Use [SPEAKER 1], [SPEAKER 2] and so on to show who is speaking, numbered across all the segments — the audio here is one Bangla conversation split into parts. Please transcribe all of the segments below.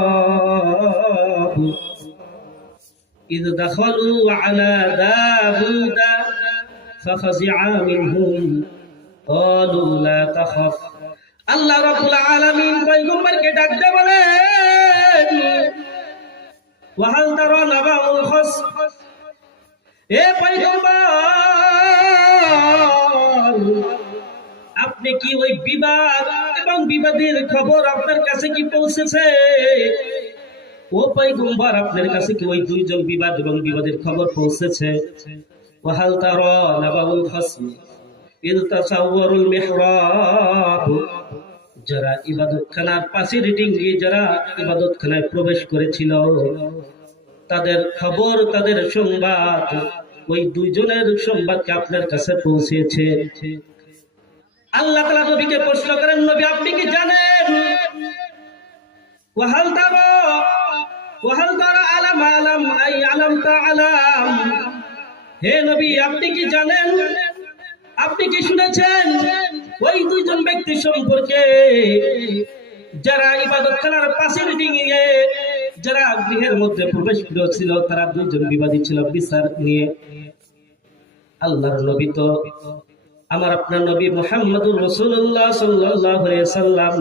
[SPEAKER 1] المحراب إذ دخلوا على داود ففزع منهم قالوا لا تخف আল্লাহ রাব্বুল আলামিন পয়গম্বরকে ডাকতে বলেন ওয়াহাল তারা নাবাউল খস এ পয়গম্বর আপনি কি ওই বিবাদ এবং বিবাদের খবর আপনার কাছে কি পৌঁছেছে? ও পয়গম্বর, আপনার কাছে কি ওই দুইজন বিবাদ এবং বিবাদের খবর পৌঁছেছে? মিহরাব, যারা ইবাদতখানার পাশে যারা ইবাদতখানায় প্রবেশ করেছিল, তাদের খবর, তাদের সংবাদ, ওই দুইজনের সংবাদকে আপনার কাছে পৌঁছেছে। আল্লাহ তালা নবীকে প্রশ্ন করেন, নবী, আপনি কি জানেন? ওয়াহাল তারা ওয়াহাল তারা আলাম আলাম, আই আলাম তা আলাম। হে নবী, আপনি কি জানেন? আপনি কি শুনেছেন? ওই দুইজন ব্যক্তি সম্পর্কে যারা ইবাদত খানার পাশের ডিঙিয়ে, যারা গৃহের মধ্যে প্রবেশ করেছিল, তারা দুইজন বিবাদী ছিল, বিচার নিয়ে। আল্লাহর নবী তো আমার আপনার নবী মোহাম্মদুর রসুল্লাহ সাল্লাহ সাল্লাম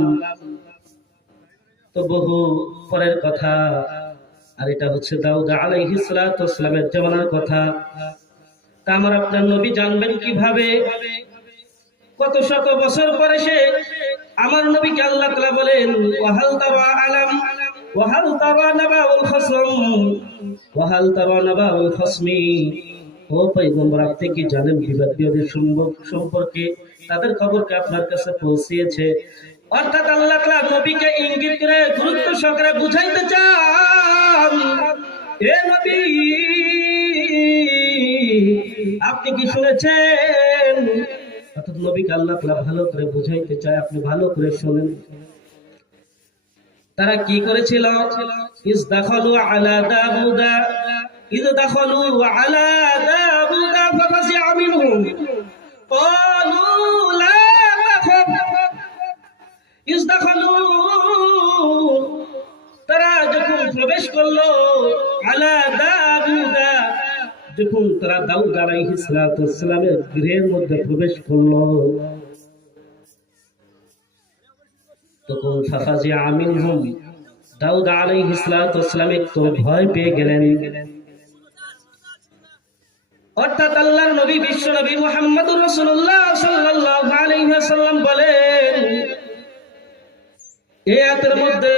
[SPEAKER 1] তো বহু পরের কথা, আর এটা হচ্ছে দাউদ আলাইহিস সালামের জামানার কথা। তা আমার আপনার নবী জানবেন কীভাবে? কত শত বছর পরে সে আমার নবীকে আল্লাহ তাআলা বলেন, ওয়াহাল তারা আলাম, ওয়াহাল তারা নাবাউল খসম, ওয়াহাল তারা নাবাউল খসমি। আপনি কি জানেন সম্পর্কে। তাদের খবরকে আপনার কাছে পৌঁছিয়েছে। অর্থাৎ আল্লাহ নবীকে ইঙ্গিত করে গুরুত্ব সহকারে বুঝাইতে চান। আপনি কি শুনেছেন? অর্থাৎ নবীকে আল্লাহ ভালো করে বুঝাইতে চায়, আপনি ভালো করে শুনেন। তারা কি করেছিল? ইস দাখালু ইদ দাখালু আলা দাউদা ফাফাসিআ মিনহুম ক্বালু লা তাখাফ ইস দাখালু তারা যখন প্রবেশ করল আলা দাউদা যখন তারা দাউদ আলাইহিস সালামের গৃহের মধ্যে প্রবেশ করল, তখন ফাফাজি আমিন হুম দাউদ আলাইহিস সালাম একটু ভয় পেয়ে গেলেন। অর্থাৎ আল্লাহর নবী বিশ্ব নবী মুহাম্মদুর রাসূলুল্লাহ সাল্লাল্লাহু আলাইহি বলেন, এই আয়াতের মধ্যে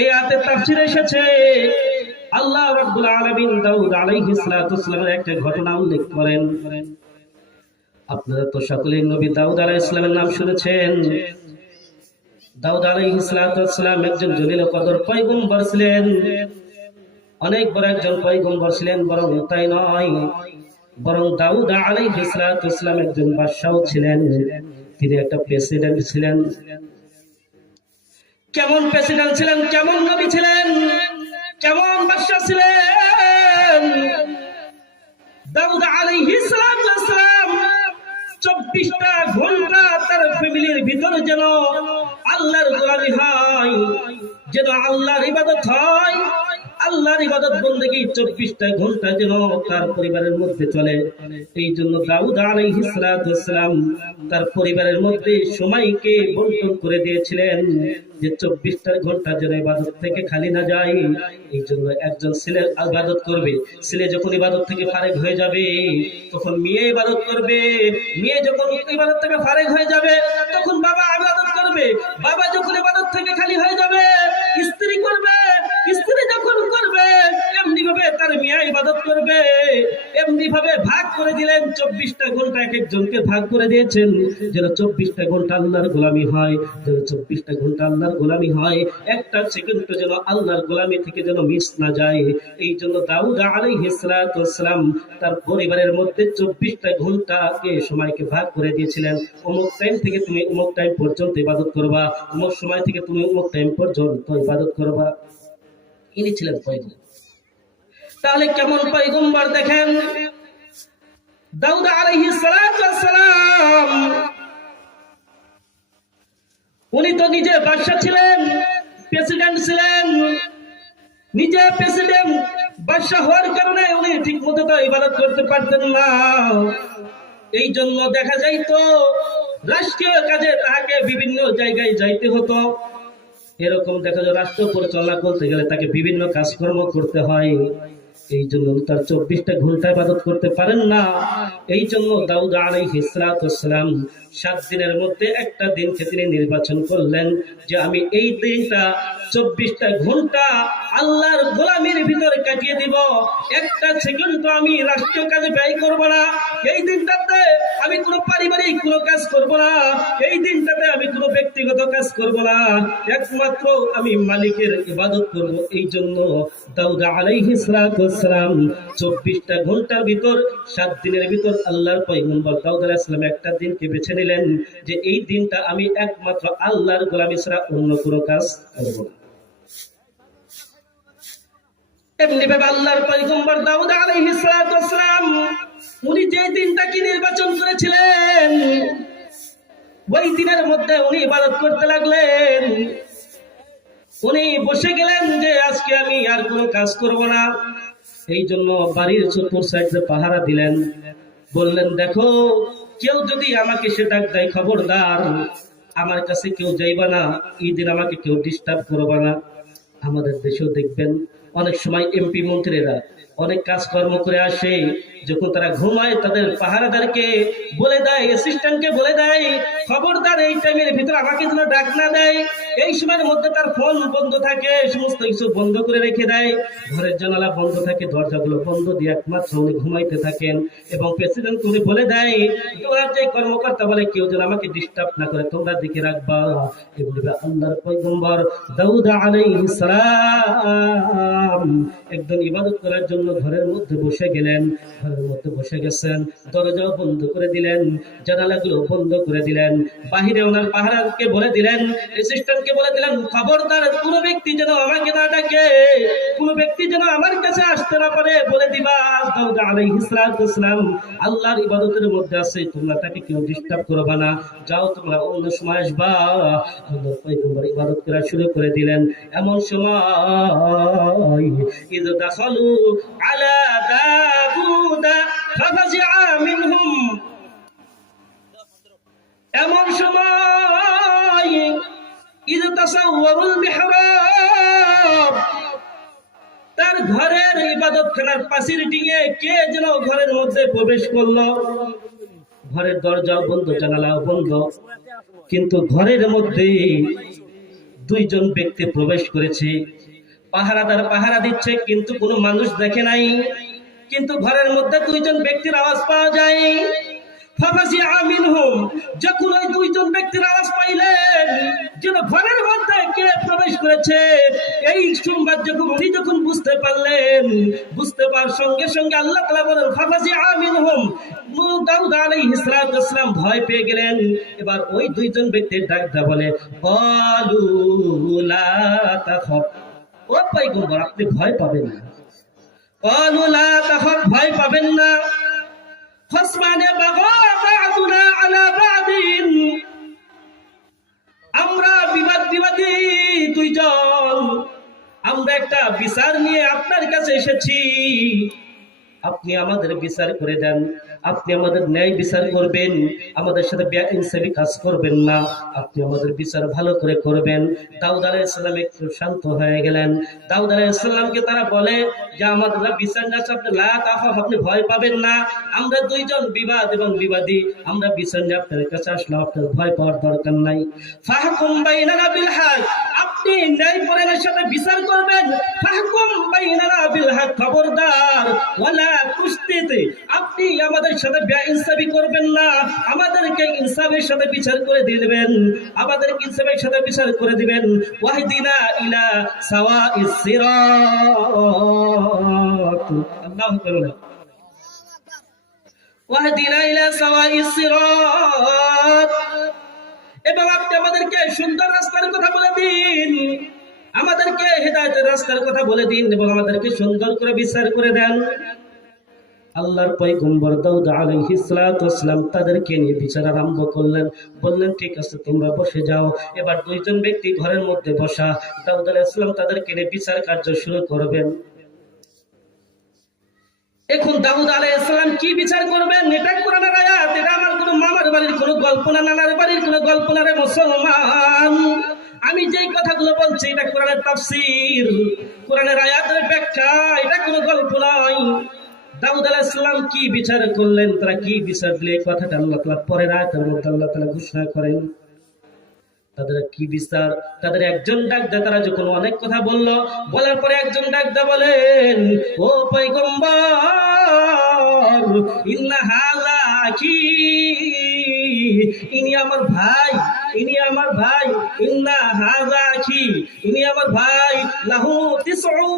[SPEAKER 1] এই আয়াতের তাফসীর এসেছে, আল্লাহ রাব্বুল আলামিন দাউদ আলাইহিস সালামের একটা ঘটনা উল্লেখ করেন। আপনারা তো সকলেই নবী দাউদ আলাইহিস সালামের নাম শুনেছেন। দাউদ আলাইহিস সালাম একজন জলিল কদর পয়গম্বর ছিলেন। অনেক বড় একজন পয়গম্বর ছিলেন, বরং তাই নয়। বরং দাউদ আলাইহিস সালাম একজন বাদশাহ ছিলেন, তিনি একটা প্রেসিডেন্ট ছিলেন। কেমন প্রেসিডেন্ট ছিলেন, কেমন নবী ছিলেন, কেমন বাদশাহ ছিলেন? দাউদ আলাইহিস সালাম চব্বিশটা ঘণ্টা তার ফ্যামিলির ভিতরে যেন আল্লাহর হয়, যেন আল্লাহর ইবাদত হয় আল্লাহর ইবাদত বন্দেগী চব্বিশটা ঘণ্টা যেন তার পরিবারের মধ্যে চলে। এই জন্য দাউদ আলাইহিসসালাম তার পরিবারের মধ্যে সময়কে বন্টন করে দিয়েছিলেন যে চব্বিশটা ঘণ্টা যেন ইবাদত থেকে খালি না যায়। এই জন্য একজন ছেলে ইবাদত করবে। ছেলে যখন ইবাদত থেকে ফারেক হয়ে যাবে, তখন মেয়ে ইবাদত করবে। মেয়ে যখন ইবাদত থেকে ফারেক হয়ে যাবে, তখন বাবা ইবাদত করবে। বাবা যখন ইবাদত থেকে খালি হয়ে যাবে, স্ত্রী করবে, স্ত্রী তার মিয়া ইবাদত করবে, এমনি ভাবে ভাগ করে দিলেন, চব্বিশটা ঘণ্টা এক একজনকে ভাগ করে দিয়েছেন। যেন চব্বিশটা ঘণ্টা আল্লাহর গোলামি হয়, যেন চব্বিশটা ঘণ্টা আল্লাহর গোলামি হয়, একটা সেকেন্ড যেন আল্লাহর গোলামি থেকে যেন মিস না যায়। এই জন্য দাউদ আলাইহিস সালাম তার পরিবারের মধ্যে চব্বিশটা ঘন্টাকে সময়কে ভাগ করে দিয়েছিলেন। অমুক টাইম থেকে তুমি অমুক টাইম পর্যন্ত ইবাদত করবা, অমুক সময় থেকে তুমি অমুক টাইম পর্যন্ত ইবাদত করবা। ইনি ছিলেন পয়গম্বর তাহলে কেমন পয়গম্বর দেখেন? দাউদ আলাইহিস সালাম, উনি তো নিজে বাদশা ছিলেন নিজে প্রেসিডেন্ট, বাদশাহ হওয়ার কারণে উনি ঠিক মতো তো ইবাদত করতে পারতেন না। এই জন্য দেখা যাইতো, রাষ্ট্রীয় কাজে তাকে বিভিন্ন জায়গায় যাইতে হতো। এরকম দেখা যায়, রাষ্ট্র পরিচালনা করতে গেলে তাকে বিভিন্ন কাজকর্ম করতে হয়। এই জন্য তার চব্বিশটা ঘণ্টা ইবাদত করতে পারেন না। এই জন্য দাউদ আলাই সালাম সাত দিনের মধ্যে একটা দিনকে তিনি নির্বাচন করলেন যে আমি এই দিনটা চব্বিশটা ঘণ্টা আল্লাহর গোলামির ভিতরে কাটিয়ে দিব। একটা সেকেন্ড আমি রাষ্ট্রীয় কাজে ব্যয় করব না। এই দিনটাতে আমি কোনো পারিবারিক কোনো কাজ করব না। এই দিনটাতে আমি কোনো ব্যক্তিগত কাজ করব না। একমাত্র আমি মালিকের ইবাদত করব। এই জন্য দাউদ আলাইহিস সালাম চব্বিশটা ঘণ্টার ভিতর, সাত দিনের ভিতর আল্লাহর পয়গম্বর দাউদ আলাইহিস একটা দিনকে বেছে নিলেন যে এই দিনটা আমি একমাত্র আল্লাহর গোলামি ছাড়া অন্য কোনো কাজ করব না। বসে গেলেন যে আজকে আমি আর কোনো কাজ করব না। এই জন্য বাড়ির পাহারা দিলেন। বললেন, দেখো কেউ যদি আমাকে সে ডাক দেয়, খবরদার, আমার কাছে কেউ যাইবা না ঈদের আমাকে কেউ ডিস্টার্ব করবা না। আমাদের দেশেও দেখবেন, অনেক সময় এমপি মন্ত্রীরা অনেক কাজকর্ম করে আসে। যখন তারা ঘুমায়, তাদের পাহারাদারকে বলে দেয় অ্যাসিস্ট্যান্টকে বলে দেয়, খবরদার, এই টাইমের ভিতরে আমাকে যেন ডাক না দেয়। এই সময়ের মধ্যে তার ফোন বন্ধ থাকে, সমস্ত কিছু বন্ধ করে রেখে দেয়। ঘরের জানালা বন্ধ থাকে, দরজাগুলো বন্ধ দিয়ে একমাত্র উনি ঘুমাইতে থাকেন এবং প্রেসিডেন্ট উনি বলে দেয়, তোমরা যে কর্মকর্তা বলে, কেউ যেন আমাকে ডিস্টার্ব না করে, তোমরা দিকে রাখবা। এগুলি আল্লাহর পয়গম্বর দাউদ আলাইহিস সালাম। একদম ইবাদত করার জন্য ঘরের মধ্যে বসে গেলেন। ঘরের মধ্যে বসে গেছেন, দরজা বন্ধ করে দিলেন, জানালাগুলো বন্ধ করে দিলেন। বাহিরে ওনার পাহারাকে বলে দিলেন অ্যাসিস্ট্যান্টকে বলে দিলেন, খবরদার ব্যক্তি যেন আমাকে না ডাকে ব্যক্তি যেন আমার কাছে আসতে না পারে। বলে দিবা ইসলাম আল্লাহর ইবাদতের মধ্যে আছে, তোমরা তাকে কেউ ডিস্টার্ব করবা না। যাও তোমরা অন্য সময় আসবা। ইবাদত করা শুরু করে দিলেন। এমন সময় على داود ففزع منهم এমন সময় إذ تصوروا المحراب তার ঘরের ইবাদতখানার পাশের ডিঙে কে যেন ঘরের মধ্যে প্রবেশ করলো ঘরের দরজাও বন্ধ জানালাও বন্ধ কিন্তু ঘরের মধ্যে দুইজন ব্যক্তি প্রবেশ করেছে পাহারাদার পাহারা দিচ্ছে, কিন্তু কোনো মানুষ দেখে নাই। কিন্তু ঘরের মধ্যে দুইজন ব্যক্তির আওয়াজ পাওয়া যায়। যখন ওই দুইজন ব্যক্তির আওয়াজ পাইলেন উনি যখন বুঝতে পারলেন, বুঝতে পারার সঙ্গে সঙ্গে আল্লাহ বলেন আলাইহিস সালাতু ওয়াসসালাম ভয় পেয়ে গেলেন। এবার ওই দুইজন ব্যক্তির ডাকটা বলে ও আপনি ভয় পাবেন না। ভয় পাবেন না। আমরা বিবাদ বিবাদী দুইজন। আমরা একটা বিচার নিয়ে আপনার কাছে এসেছি। আপনি আমাদের বিচার করে দেন। আপনি আমাদের ন্যায় বিচার করবেন, আমাদের সাথে বেআইনসাফি কাজ করবেন না। আপনি আমাদের বিচার ভালো করে করবেন। দাউদ আলাইহিসসালাম একটু শান্ত হয়ে গেলেন। দাউদ আলাইহিসসালামকে তারা বলে যে, আমাদের বিচার না আপনি লা তাখাফ আপনি ভয় পাবেন না। আমরা দুইজন বিবাদ এবং বিবাদী। আমরা বিচার নিয়ে আপনার কাছে আসলাম আপনার ভয় পাওয়ার দরকার নাই। ফাহকুম বাইনানা বিল হক। আপনি ন্যায় পরায়ণের সাথে বিচার করবেন। ফাহকুম বাইনানা বিল হক, খবরদার। ওয়ালা কুস্তিতে আমাদের সাথে বেইনসাফি করবেন না। আমাদেরকে ইনসাফের সাথে বিচার করে দিবেন। আমাদেরকে ইনসাফের সাথে বিচার করে দিবেন। ওয়াহদিনা ইলা সাওয়াইস সিরাত। আল্লাহু তাআলা ওয়াহদিনা ইলা সাওয়াইস সিরাত। এবং আপনি আমাদেরকে সুন্দর রাস্তার কথা বলে দিন। আমাদেরকে হেদায়তের রাস্তার কথা বলে দিন এবং আমাদেরকে সুন্দর করে বিচার করে দেন। আল্লাহর পয়গম্বর দাউদ আলাইহিস সালাতু তাদেরকে নিয়ে বিচার আরম্ভ করলেন। বললেন, ঠিক আছে, তোমরা বসে যাও। এবার দুইজন ব্যক্তি ঘরের মধ্যে বসা দাউদ আলাইহিস সালাম তাদেরকে নিয়ে বিচার কার্য শুরু করবেন। এখন দাউদ আলাইহিস সালাম কি বিচার করবেন? এটা কোরআনের আয়াত, এটা আমার কোনো মামার বাড়ির কোনো গল্প না, নানার বাড়ির কোনো গল্প না রে মুসলমান। আমি যেই কথাগুলো বলছি, এটা কোরআনের তাফসীর। কোরআনের আয়াতের ব্যাখ্যা, এটা কোনো গল্প নয়। দাউদ আলাহিসাল্লাম কি বিচার করলেন? তারা কি বিচার দিলে? এই কথাটা আল্লাহ তালা পরে আয়াতের মধ্যে আল্লাহ তালা ঘোষণা করেন। তাদের কি বিচার? তাদের একজন ডাকদা তারা যখন অনেক কথা বলল, বলার পরে একজন ডাকদা বলেন, ও পয়গম্বর, ইন্না হালা কি ইনি আমার ভাই, ইনি আমার ভাই, ইন্না হাযা কি ইনি আমার ভাই, লাহু তিসউ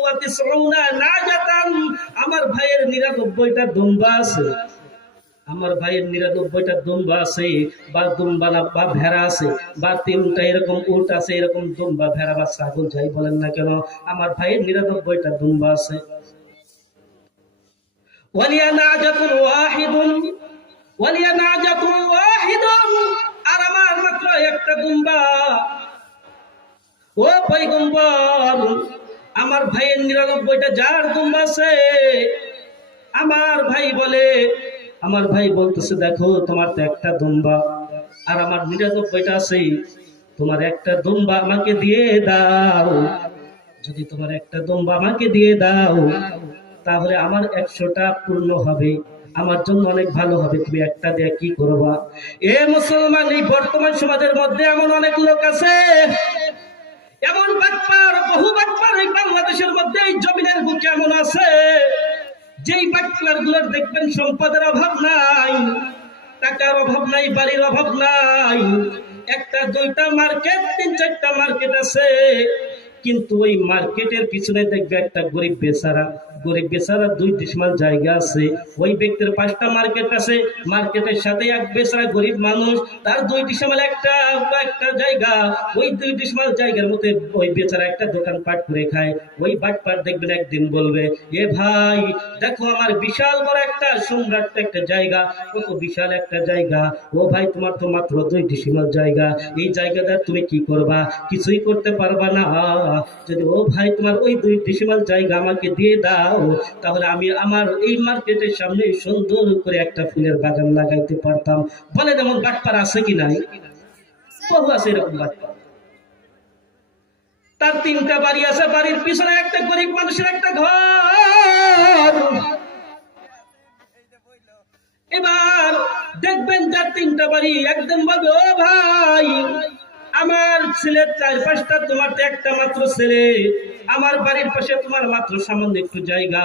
[SPEAKER 1] ওয়া তিসউনা নাজাতান। আমার ভাইয়ের 99টা দুম্বা আছে। আমার ভাইয়ের নিরানব্বইটা দুম্বা আছে, বা দুম্বা না বা ভেড়া আছে, বা তিনটা এরকম উট আছে, এরকম দুম্বা, ভেড়া বা ছাগল, যাই বলেন না কেন, আমার ভাইয়ের নিরানব্বইটা দুম্বা আছে। ওয়ালিয়া নাজাতুন ওয়াহিদুন ওয়াহিদুন আর আমার মাত্র একটা দুম্বা ও পয়গম্বর আমার ভাইয়ের নিরানব্বইটা যার দুম্বা আছে। আমার ভাই বলে, আমার ভাই বলতেছে, দেখো, তোমার তো একটা দুম্বা, আর আমার নিরানব্বইটা আছে। তোমার একটা দুম্বা আমাকে দিয়ে দাও। যদি তোমার একটা দুম্বা আমাকে দিয়ে দাও, তাহলে আমার একশোটা পূর্ণ হবে। আমার জন্য অনেক ভালো হবে, তুমি একটা দিয়ে কি করবা? এ মুসলমান, এই বর্তমান সমাজের মধ্যে এমন অনেক লোক আছে, এমন বাটপার, বহু বাটপার এই বাংলাদেশের মধ্যে এই জমিনের বুকে এমন আছে, যেই বাটপারগুলোর দেখবেন সম্পদের অভাব নাই, টাকার অভাব নাই, বাড়ির অভাব নাই, একটা, দুইটা মার্কেট, তিন, চারটা মার্কেট আছে, কিন্তু ওই মার্কেটের পিছনে দেখবে একটা গরিব বেচারা। গরিব বেচারা দুই ডিসমাল জায়গা আছে। ওই ব্যক্তির পাঁচটা মার্কেট আছে। মার্কেটের সাথে এক বেচারা গরিব মানুষ, তার দুই ডিসমাল একটা একটা জায়গা। ওই দুই ডিসমাল জায়গার মধ্যে ওই বেচারা একটা দোকান পাট করে খায়। ওই বাট পাট দেখবেন একদিন বলবে, এ ভাই, দেখো আমার বিশাল বড় একটা সম্রাট একটা জায়গা, কত বিশাল একটা জায়গা। ও ভাই, তোমার তো মাত্র দুই ডিসিমাল জায়গা। এই জায়গাটা তুমি কি করবা? কিছুই করতে পারবা না। যদি ও ভাই, তোমার ওই দুই ডিসিমাল জায়গা আমাকে দিয়ে দাও তাহলে আমি আমার এই মার্কেটের সামনে সুন্দর করে একটা ফুলের বাগান লাগাইতে পারতাম। বলে যেমন বাটপার আছে কি নাই? বহু আছে এরকম বাটপার। তার তিনটা বাড়ি আছে, বাড়ির পিছনে একটা গরিব মানুষের একটা ঘর। এবার দেখবেন যার তিনটা বাড়ি একদম বলবে ও ভাই, আমার ছেলের চার পাঁচটা, তোমার একটা মাত্র ছেলে। আমার বাড়ির পাশে তোমার মাত্র সামান্য একটু জায়গা।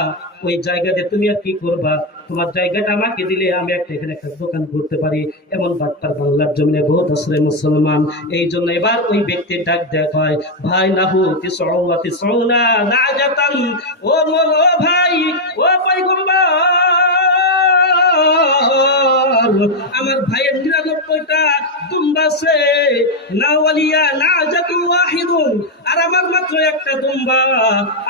[SPEAKER 1] ওই জায়গাতে তুমি আর কি করবা? তোমার জায়গাটা আমাকে দিলে আমি একটা এখানে একটা দোকান করতে পারি। এমন বার্তার বাংলার জমিনে বহুত আসলে মুসলমান। এই জন্য এবার ওই ব্যক্তির ডাক দেখ হয়, ভাই না নাহু তিসউনা তিসউনা না জাতান ও মোর, ও ভাই, ও পয়গম্বর। আমার ভাইয়ের নিরানব্বইটা দুম্বা না ওয়ালিয়া না জাতু ওয়াহিদুন। মাত্র একটা দুম্বা।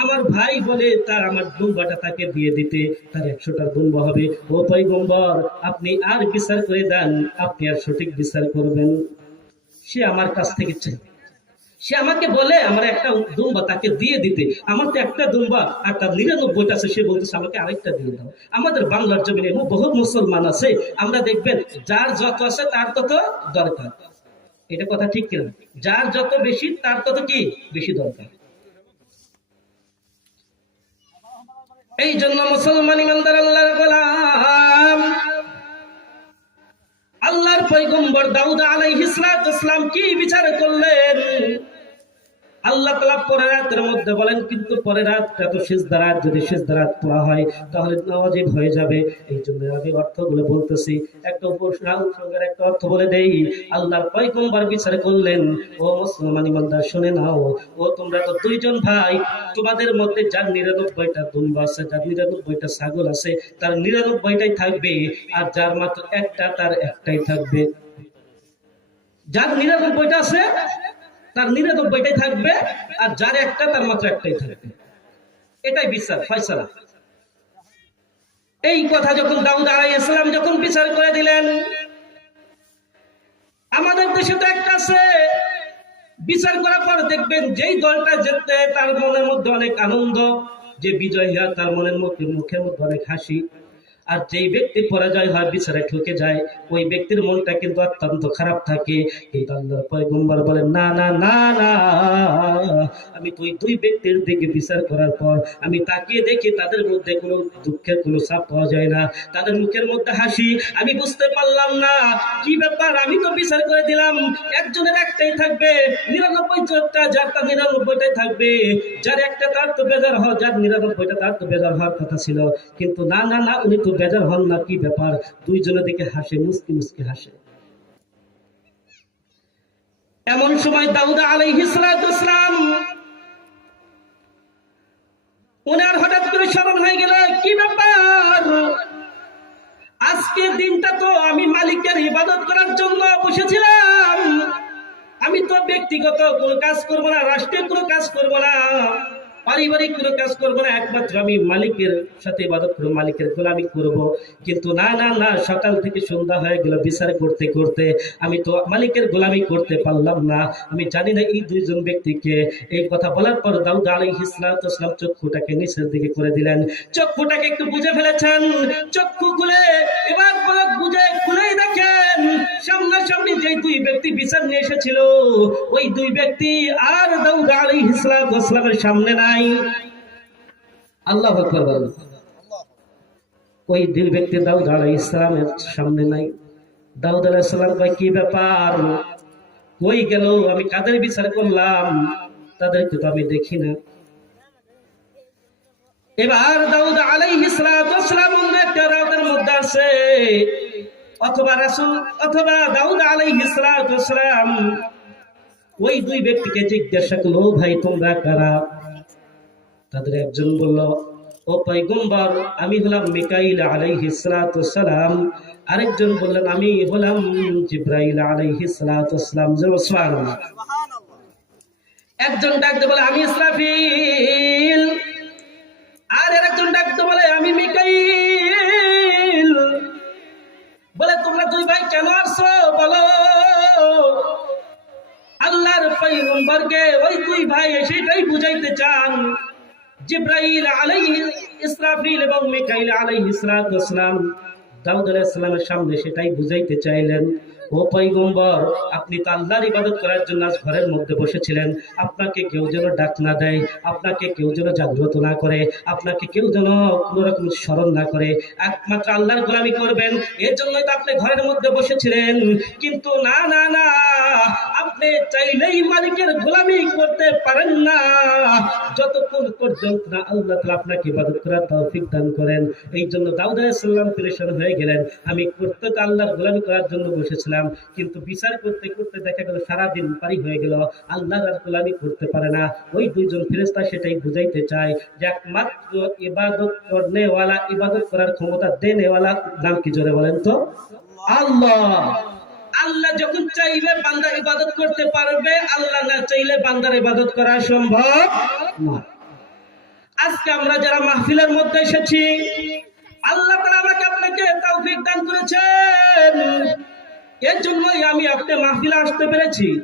[SPEAKER 1] আমার ভাই বলে তার আমার দুম্বাটা তাকে দিয়ে দিতে। তার একশোটা দুম্বা হবে। ও পৈগম্বর আপনি আর বিচার করে দেন। আপনি আর সঠিক বিচার করবেন। সে আমার কাছ থেকে চাই সে আমাকে বলে, আমার একটা দুম্বা তাকে দিয়ে দিতে। আমার তো একটা দুম্বা আর তার নিরানব্বইটা আছে। সে বলতেছে, আমাকে আরেকটা দিয়ে দাও। আমাদের বাংলার জমিনে বহু মুসলমান আছে। আমরা দেখবেন, যার যত আছে তার তত দরকার। এটা কথা ঠিক কিনা? যার যত বেশি, তার তত কি? বেশি দরকার। এই জন্য মুসলমান ইমানদার আল্লাহর গোলাম, আল্লাহর পৈগম্বর দাউদ আলাইহিস ইসলাম কি বিচার করলেন? আল্লাহ তালা পরের রাতের মধ্যে বলেন, কিন্তু পরের রাতটা তো শেষ দারাত যদি শেষ দারাত পড়া হয়, তাহলে নওয়াজিব হয়ে যাবে। এই জন্য আমি অর্থগুলো বলতেছি। একটা উপসংহারের একটা অর্থ বলে দেই। আল্লাহর পয়গম্বর বিচার করলেন, ও মুসলমান ইমানদার, শুনে নাও। ও তোমরা তো দুইজন ভাই, তোমাদের মধ্যে যার নিরানব্বইটা দুম্বা আছে, যার নিরানব্বইটা ছাগল আছে, তার নিরানব্বইটাই থাকবে, আর যার মাত্র একটা, তার একটাই থাকবে। যার নিরানব্বইটা আছে তার নিরানব্বইটাই থাকবে, আর যার একটা, তার মাত্র একটাই থাকবে। এটাই বিশ্বাস ফয়সালা। এই কথা যখন দাউদ আলাইহিস ইসলাম যখন বিচার করে দিলেন, আমাদের দেশে তো একটা আছে, বিচার করার পর দেখবেন যেই দলটা জিততে তার মনের মধ্যে অনেক আনন্দ, যে বিজয় হয় তার মনের মধ্যে, মুখের মধ্যে অনেক হাসি। আর যেই ব্যক্তি পরাজয় হয়, বিচারে ঠকে যায়, ওই ব্যক্তির মনটা কিন্তু অত্যন্ত খারাপ থাকে। এই আল্লাহর পয়গম্বর বলেন, না না না না, আমি তুই দুই ব্যক্তির দিকে বিচার করার পর, আমি তাকিয়ে দেখি তাদের মধ্যে কোনো দুঃখের, কোনো ছাপ পাওয়া যায় না। তাদের মুখের মধ্যে হাসি, আমি বুঝতে পারলাম না, কি ব্যাপার? আমি তো বিচার করে দিলাম, একজনের একটাই থাকবে, নিরানব্বই জনটা যার তার নিরানব্বইটাই থাকবে। যার একটা তার তো বেজার হওয়া যার নিরানব্বইটা তার তো বেজার হওয়ার কথা ছিল। কিন্তু না না না, উনি তো বেজার হন না, কি ব্যাপার? দুইজনের দিকে হাসে, মুসকি মুসকি হাসে। এমন সময় দাউদা আলাইহিস সালাম ওনার হঠাৎ করে স্মরণ হয়ে গেল, কি ব্যাপার? আজকের দিনটা তো আমি মালিকের ইবাদত করার জন্য বসেছিলাম। আমি তো ব্যক্তিগত কোনো কাজ করব না রাষ্ট্রীয় কোনো কাজ করব না। পারিবারিক কোনো কাজ করব না, একমাত্র আমি মালিকের সাথে ইবাদত করব, মালিকের গোলামি করব। কিন্তু না না না, সকাল থেকে সন্ধ্যা হয়ে গেল বিচার করতে করতে। আমি তো মালিকের গোলামি করতে পারলাম না। আমি জানি না এই দুইজন ব্যক্তিকে। এই কথা বলার পর দাউদ আলাইহিস সালাম চক্ষুটাকে নিচের দিকে করে দিলেন। চক্ষুটাকে একটু বুঝে ফেলেছেন। চক্ষু খুলে এবার বুঝে খুলেই দেখেন। সামনাসামনি যে দুই ব্যক্তি বিচার নিয়ে এসেছিল, ওই দুই ব্যক্তি আর দাউদ আলাইহিস সালামের সামনে নাই। আল্লাহ ওই ব্যক্তি দাউদ আলাইহিস সালামের সামনে নাই। দাউদ আলাইহিস সালাম কয়, কি ব্যাপার? কই গেল? আমি কাদের বিচার করলাম? তাদেরকে তো আমি দেখি না। এবার দাউদ আলাই সালাম অন্য একটা রাতের মধ্যে আছে। অথবা রাসূল, অথবা দাউদ আলাইহিস সালাম ওই দুই ব্যক্তিকে জিজ্ঞাসা করল ভাই তোমরা কারা? তাদের একজন বলল ও পয়গম্বর আমি হলাম মিকাইল আলাইহিস সালাম। আরেকজন বললেন আমি হলাম জিব্রাইল আলাইহিস সালাম। একজন ডাকতে বলে আমি ইসরাফিল। আর একজন ডাকতে বলে আমি মিকাইল। বলে তোমরা দুই ভাই কেন আসছো? বলো। আল্লাহর পয়গম্বরকে ওই দুই ভাই সেটাই বুঝাইতে চান। জিব্রাইল আলাইহি ইসরাফিল এবং মিকাইল আলাইহিস সালাম, দাউদ আলাইহিস সালামের সামনে সেটাই বুঝাইতে চাইলেন। ও পয়গম্বর, আপনি তো আল্লাহর ইবাদত করার জন্য আজ ঘরের মধ্যে বসেছিলেন। আপনাকে কেউ যেন ডাক না দেয়, আপনাকে কেউ যেন জাগ্রত না করে, আপনাকে কেউ যেন কোনো রকম স্মরণ না করে। একমাত্র আল্লাহর গোলামি করবেন এর জন্যই তো আপনি ঘরের মধ্যে বসেছিলেন। কিন্তু না না না, আপনি চাইলেই মালিকের গোলামি করতে পারেন না। যতক্ষণ পর্যন্ত না আল্লাহ তাআলা আপনাকে ইবাদত করার তৌফিক দান করেন এই জন্য দাউদ আলাইহিস সালাম হয়ে গেলেন। আমি করতে আল্লাহর গোলামি করার জন্য বসেছিলাম। কিন্তু বিচার করতে করতে দেখা গেল সারা দিন পারি হয়ে গেল। আল্লাহর আর গোলামি করতে পারে না। ওই দুইজন ফেরেশতা সেটাই বুঝাইতে চায় যে একমাত্র ইবাদত করনেওয়ালা, ইবাদত করার ক্ষমতা দেনেওয়ালা নাম কি জোরে বলেন তো? আল্লাহ! আল্লাহ যখন চাইবে বান্দা ইবাদত করতে পারবে, আল্লাহ না চাইলে বান্দার ইবাদত করা সম্ভব না। আজকে আমরা যারা মাহফিলের মধ্যে এসেছি, আল্লাহ তাআলা আমাকে আপনাকে তৌফিক দান করেছেন। এর জন্যই আমি আপনি মাহফিলে আসতে পেরেছি।